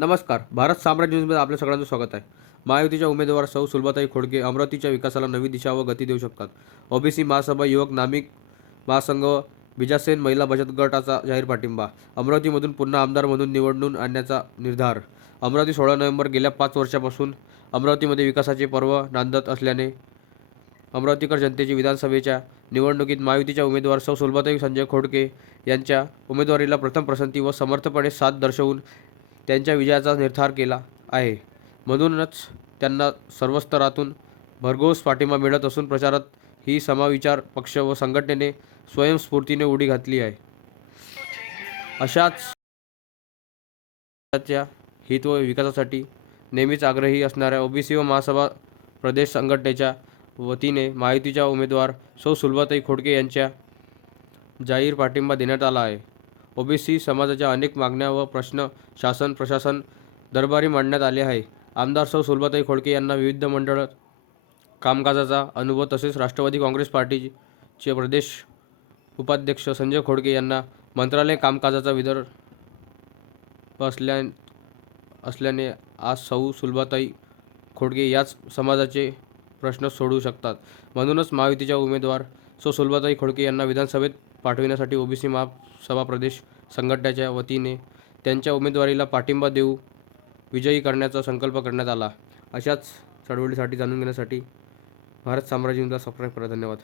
नमस्कार. भारत साम्राज्य न्यूजमध्ये आपल्या सगळ्यांचं स्वागत आहे. महायुतीच्या उमेदवार सौ सुलभाताई खोडके अमरावतीच्या विकासाला नवी दिशा व गती देऊ शकतात. ओबीसी महासभा युवक नामिक महासंघ बिजासेन महिला बचत गटाचा जाहीर पाठिंबा. अमरावतीमधून पुन्हा आमदार म्हणून निवडून आणण्याचा निर्धार. अमरावती सोळा नोव्हेंबर गेल्या पाच वर्षापासून अमरावतीमध्ये विकासाचे पर्व नांदत असल्याने अमरावतीकर जनतेची विधानसभेच्या निवडणुकीत महायुतीच्या उमेदवार सौ सुलभाताई संजय खोडके यांच्या उमेदवारीला प्रथम पसंती व समर्थपणे साथ दर्शवून त्यांच्या विजयाचा निर्धार केला आहे. म्हणूनच त्यांना सर्व स्तरातून भरघोस पाठिंबा मिळत असून प्रचारात ही समाविचार पक्ष व संघटनेने स्वयंस्फूर्तीने उडी घातली आहे. अशाच हित व विकासासाठी नेहमीच आग्रही असणाऱ्या ओबीसी व महासभा प्रदेश संघटनेच्या वतीने माहितीच्या उमेदवार सौ सुलभाताई खोडके यांच्या जाहीर पाठिंबा देण्यात आला आहे. ओबीसी समाजाच्या अनेक मागण्या व प्रश्न शासन प्रशासन दरबारी मांडण्यात आले आहे. आमदार सौ. सुलभाताई खोडके यांना विविध मंडळ कामकाजाचा अनुभव तसेच राष्ट्रवादी काँग्रेस पार्टीचे प्रदेश उपाध्यक्ष संजय खोडके यांना मंत्रालय कामकाजाचा विदर्भ असल्या असल्याने आज सौ. सुलभाताई खोडके याच समाजाचे प्रश्न सोडवू शकतात. म्हणूनच महायुतीच्या उमेदवार सो सुलभाताई खोडके यांना विधानसभेत पाठविण्यासाठी ओबीसी महासभा प्रदेश संघटनेच्या वतीने त्यांच्या उमेदवारीला पाठिंबा देऊ विजयी करण्याचा संकल्प करण्यात आला. अशाच चळवळीसाठी जाणून घेण्यासाठी भारत साम्राज्य न्यूजला सबस्क्राईब करा धन्यवाद.